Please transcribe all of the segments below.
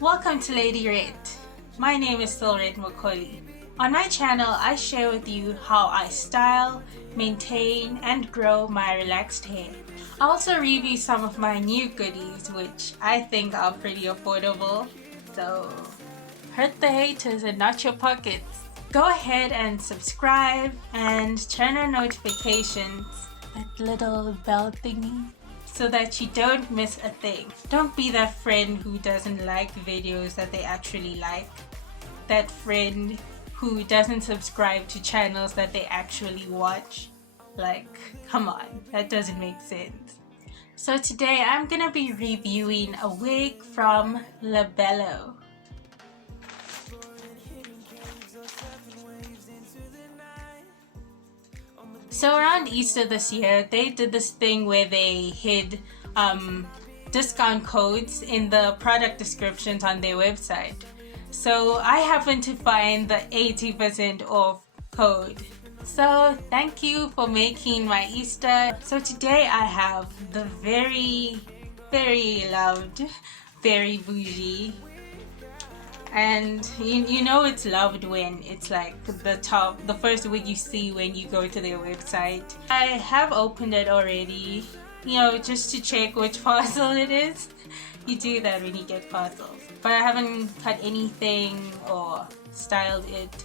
Welcome to Lady Rette. My name is still Rette Macaulay. On my channel, I share with you how I style, maintain, and grow my relaxed hair. I also review some of my new goodies, which I think are pretty affordable. So, hurt the haters and not your pockets. Go ahead and subscribe and turn on notifications, that little bell thingy, so that you don't miss a thing. Don't be that friend who doesn't like videos that they actually like. That friend who doesn't subscribe to channels that they actually watch. Like, come on, that doesn't make sense. So today I'm gonna be reviewing a wig from Bello. So around Easter this year, they did this thing where they hid discount codes in the product descriptions on their website. So I happened to find the 80% off code. So thank you for making my Easter. So today I have the very loved Berry Boujee. And you know it's loved when it's like the first wig you see when you go to their website. I have opened it already, you know, just to check which parcel it is. You do that when you get parcels. But I haven't cut anything or styled it.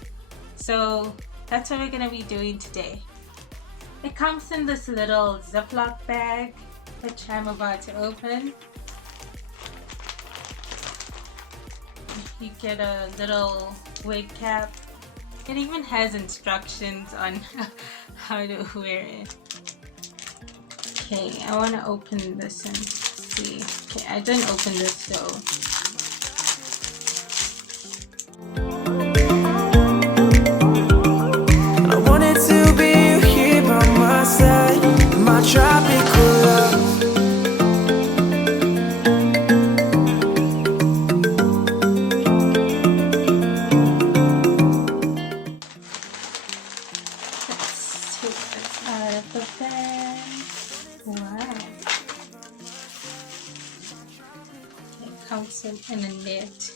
So that's what we're gonna be doing today. It comes in this little Ziploc bag, which I'm about to open. You get a little wig cap. It even has instructions on how to wear it. Okay, I want to open this and see. Okay, I didn't open this though. I wanted to be here by my side, my tropical love. Comes in a net.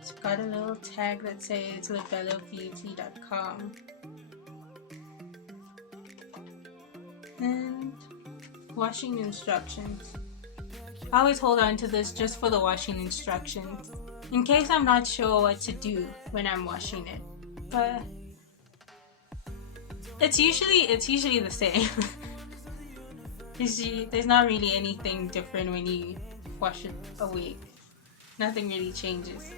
It's got a little tag that says bellobeauty.com and washing instructions. I always hold on to this just for the washing instructions in case I'm not sure what to do when I'm washing it, but it's usually the same. There's not really anything different when you wash a wig. Nothing really changes.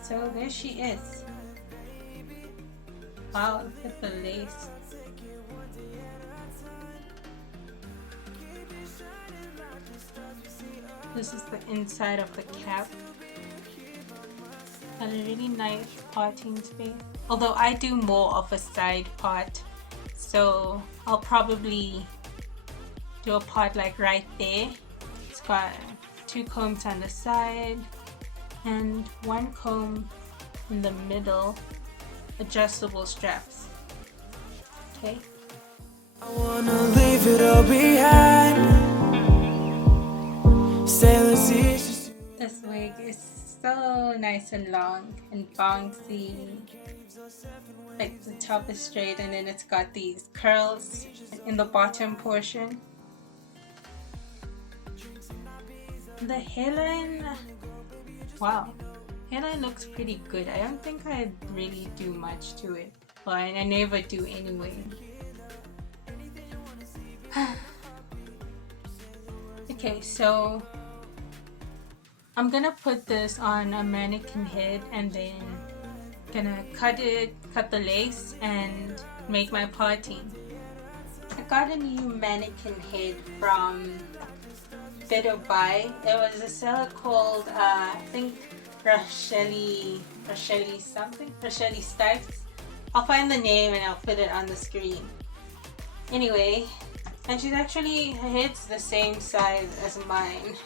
So there she is. Wow, look at the lace. This is the inside of the cap. And a really nice parting space. Although I do more of a side part. So I'll probably do a part like right there. It's got 2 combs on the side and 1 comb in the middle, adjustable straps. Okay. I wanna leave it all behind. This wig is so nice and long and bouncy. Like the top is straight and then it's got these curls in the bottom portion. The hairline, wow, hairline looks pretty good. I don't think I really do much to it. Fine, I never do anyway. Okay, so I'm gonna put this on a mannequin head and then gonna cut the lace and make my parting. I got a new mannequin head from Bello Beauty. It was a seller called I think Rochelle Stipes. I'll find the name and I'll put it on the screen. Anyway, and her head's the same size as mine,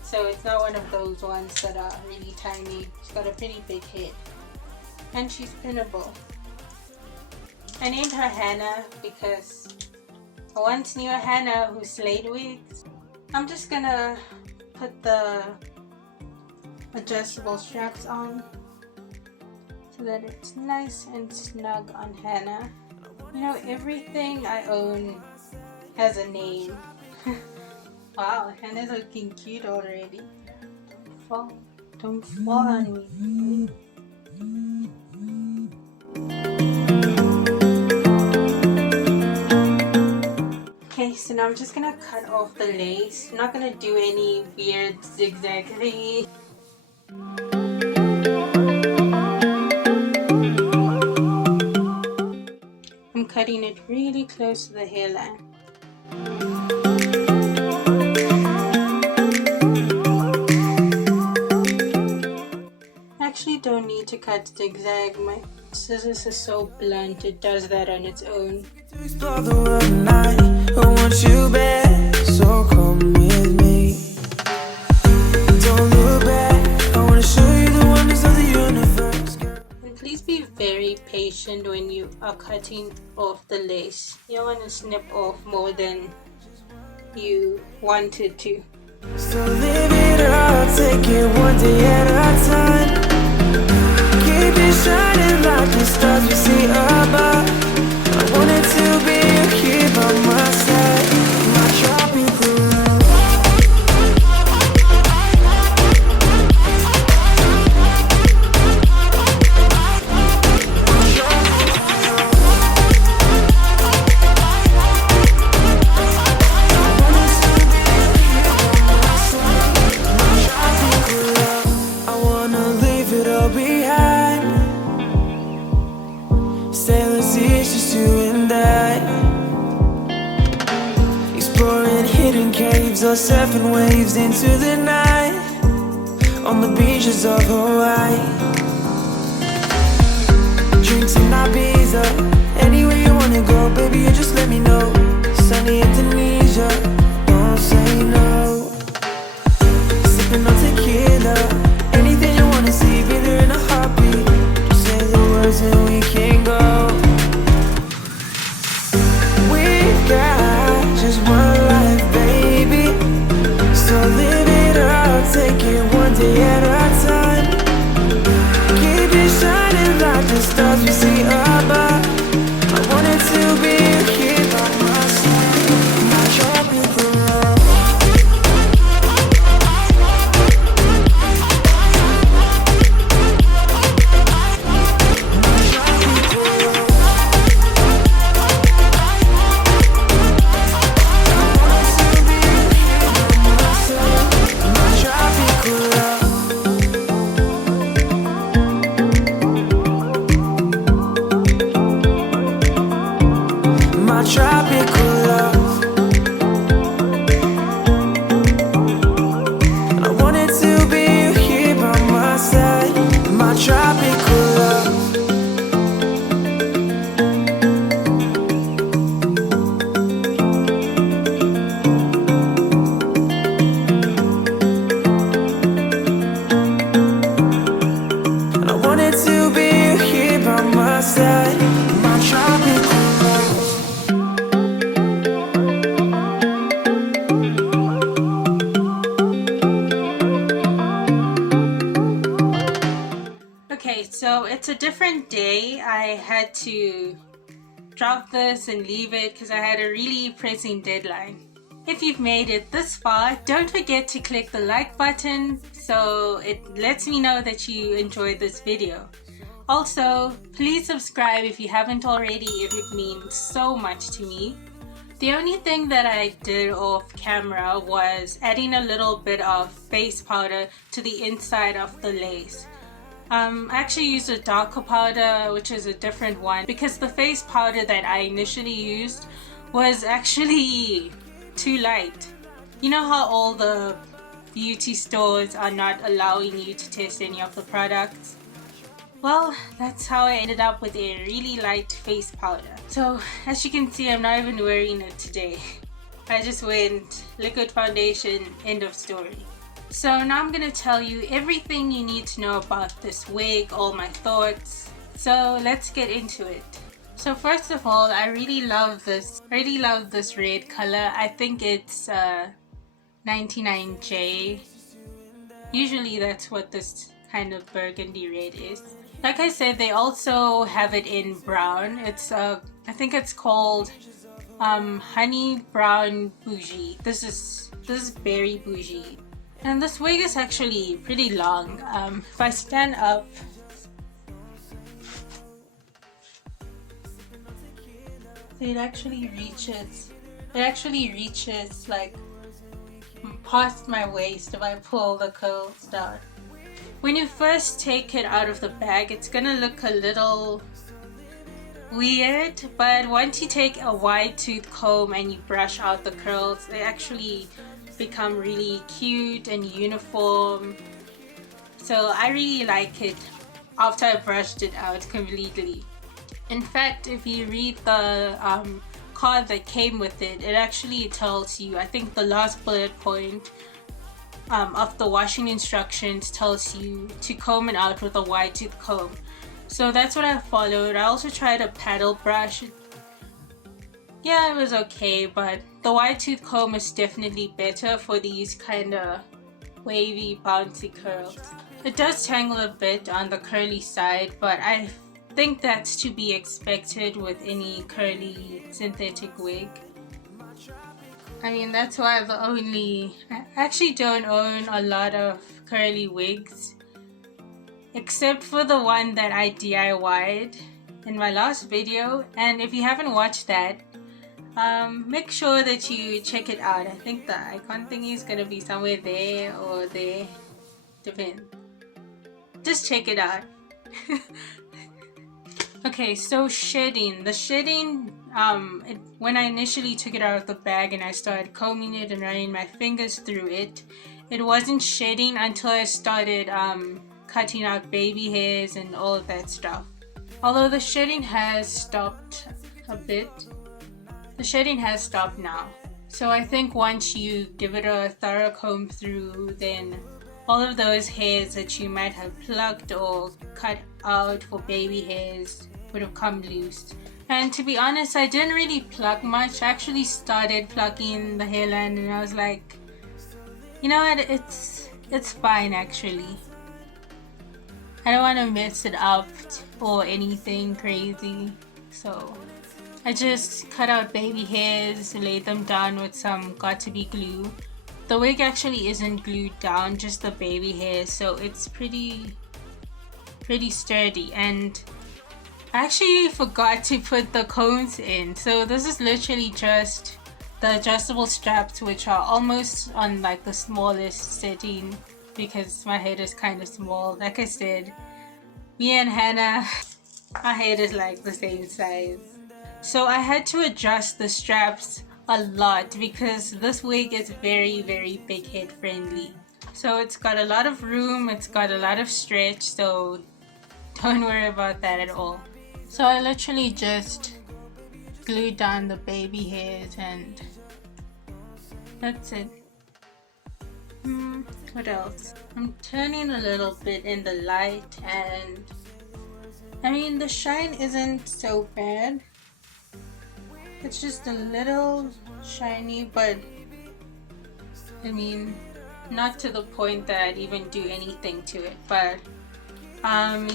so it's not one of those ones that are really tiny. She's got a pretty big head and she's pinnable. I named her Hannah because I once knew a Hannah who slayed wigs. I'm just gonna put the adjustable straps on so that it's nice and snug on Hannah. You know, everything I own has a name. Wow, Hannah's looking cute already. Don't fall on me. Okay, so now I'm just gonna cut off the lace. I'm not gonna do any weird zigzag thingy. I'm cutting it really close to the hairline. I actually don't need to cut zigzag. My scissors are so blunt, it does that on its own. Explore the world tonight. I want you back, so come with me. Don't look back. I want to show you the wonders of the universe. And please be very patient when you are cutting off the lace. You don't want to snip off more than you wanted to. So live it up, take it one day at a time. Keep it shining like the stars we see above. I wanted to be here by my side, my tropical love. I wanna leave it all behind. Sailor seas, just you and I. Exploring hidden caves or surfing waves into the night. On the beaches of Hawaii. Drinks in Ibiza. Anywhere you wanna go, baby, you just let me know. Sunny Indonesia, don't say no. Sipping on tequila. Anything you wanna see, be there in a heartbeat. Say the words and we can go. We've got just one life, baby. So live it up, take it one day at a time. Keep it shining like the stars we see above. I wanted to be here by my side, my tropical love. My tropical love. I wanted to be here by my side, my tropical love. I wanted to be here by my side, my tropical love. Okay, so it's a different day. I had to drop this and leave it because I had a really pressing deadline. If you've made it this far, don't forget to click the like button so it lets me know that you enjoyed this video. Also, please subscribe if you haven't already. It would mean so much to me. The only thing that I did off camera was adding a little bit of face powder to the inside of the lace. I actually used a darker powder, which is a different one, because the face powder that I initially used was actually too light. You know how all the beauty stores are not allowing you to test any of the products? Well, that's how I ended up with a really light face powder. So as you can see, I'm not even wearing it today. I just went liquid foundation, end of story. So now I'm gonna tell you everything you need to know about this wig, all my thoughts. So let's get into it. So first of all, I really love this red color. I think it's 99J. Usually that's what this kind of burgundy red is. Like I said, they also have it in brown. It's I think it's called honey brown bougie. This is Berry Boujee. And this wig is actually pretty long. If I stand up, it actually reaches like past my waist if I pull the curls down. When you first take it out of the bag, it's gonna look a little weird, but once you take a wide tooth comb and you brush out the curls, they actually become really cute and uniform. So I really like it after I brushed it out completely. In fact, if you read the card that came with it, it actually tells you, I think the last bullet point of the washing instructions tells you to comb it out with a wide tooth comb. So that's what I followed. I also tried a paddle brush. Yeah, it was okay, but the wide tooth comb is definitely better for these kind of wavy, bouncy curls. It does tangle a bit on the curly side, but I think that's to be expected with any curly synthetic wig. I mean, that's why I actually don't own a lot of curly wigs, except for the one that I DIY'd in my last video. And if you haven't watched that, make sure that you check it out. I think the icon thingy is gonna be somewhere there or there, depends. Just check it out. Okay, so shedding. The shedding, when I initially took it out of the bag and I started combing it and running my fingers through it, it wasn't shedding until I started cutting out baby hairs and all of that stuff. Although the shedding has stopped a bit. The shedding has stopped now. So I think once you give it a thorough comb through, then all of those hairs that you might have plucked or cut out for baby hairs would have come loose. And to be honest, I didn't really pluck much. I actually started plucking the hairline and I was like, you know what, it's fine actually. I don't want to mess it up or anything crazy. So I just cut out baby hairs, laid them down with some got-to-be glue. The wig actually isn't glued down, just the baby hairs, so it's pretty sturdy. And I actually forgot to put the combs in, so this is literally just the adjustable straps, which are almost on like the smallest setting because my head is kind of small. Like I said, me and Hannah, our head is like the same size. So I had to adjust the straps a lot because this wig is very big head friendly. So it's got a lot of room, it's got a lot of stretch, so don't worry about that at all. So I literally just glued down the baby hairs and that's it. What else? I'm turning a little bit in the light and I mean the shine isn't so bad. It's just a little shiny, but I mean not to the point that I'd even do anything to it. But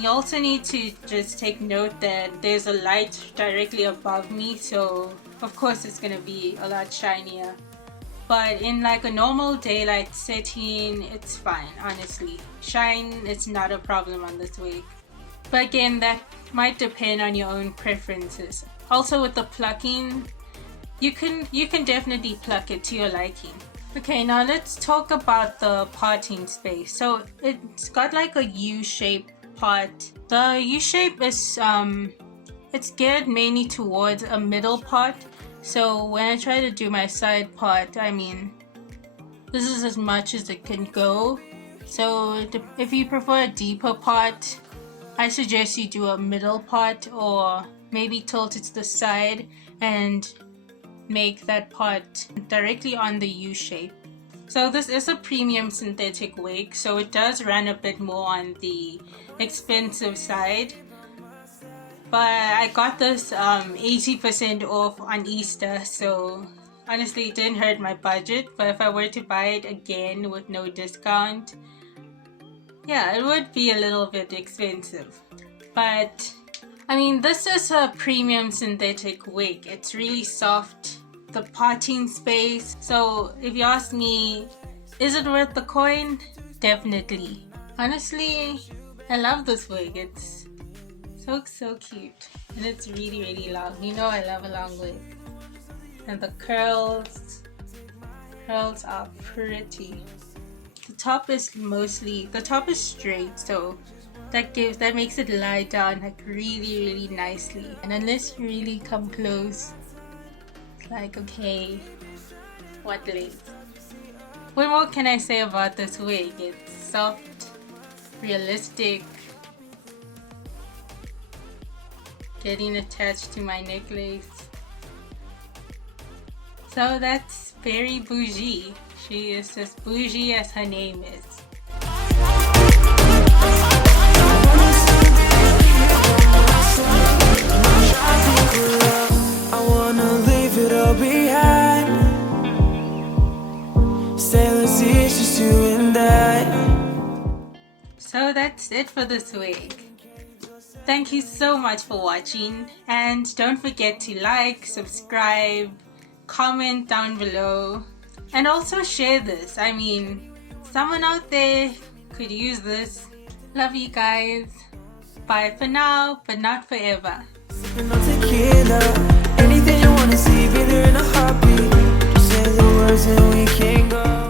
you also need to just take note that there's a light directly above me, so of course it's gonna be a lot shinier. But in like a normal daylight setting, it's fine, honestly. Shine is not a problem on this wig. But again, that might depend on your own preferences. Also with the plucking, you can definitely pluck it to your liking. Okay, now let's talk about the potting space. So it's got like a U-shaped pot. The U-shape is it's geared mainly towards a middle pot. So when I try to do my side pot, I mean, this is as much as it can go. So if you prefer a deeper pot, I suggest you do a middle pot, or maybe tilt it to the side and make that pot directly on the U shape. So this is a premium synthetic wig, so it does run a bit more on the expensive side. But I got this 80% off on Easter, so honestly it didn't hurt my budget. But if I were to buy it again with no discount, yeah, it would be a little bit expensive. But I mean, this is a premium synthetic wig. It's really soft. The potting space. So if you ask me, is it worth the coin? Definitely. Honestly, I love this wig. It's so cute. And it's really long. You know I love a long wig. And the curls are pretty. The top is straight, so that makes it lie down like really nicely. And unless you really come close, it's like, okay, what length? What more can I say about this wig? It's soft, realistic, getting attached to my necklace. So that's Berry Boujee. She is as bougie as her name is. I wanna leave it all behind. Sailors, it's just you and I. So that's it for this wig. Thank you so much for watching, and don't forget to like, subscribe, comment down below, and also share this. I mean, someone out there could use this. Love you guys. Bye for now, but not forever. Sipping on tequila. Anything you wanna see, be there in a heartbeat. Say the words and we can't go.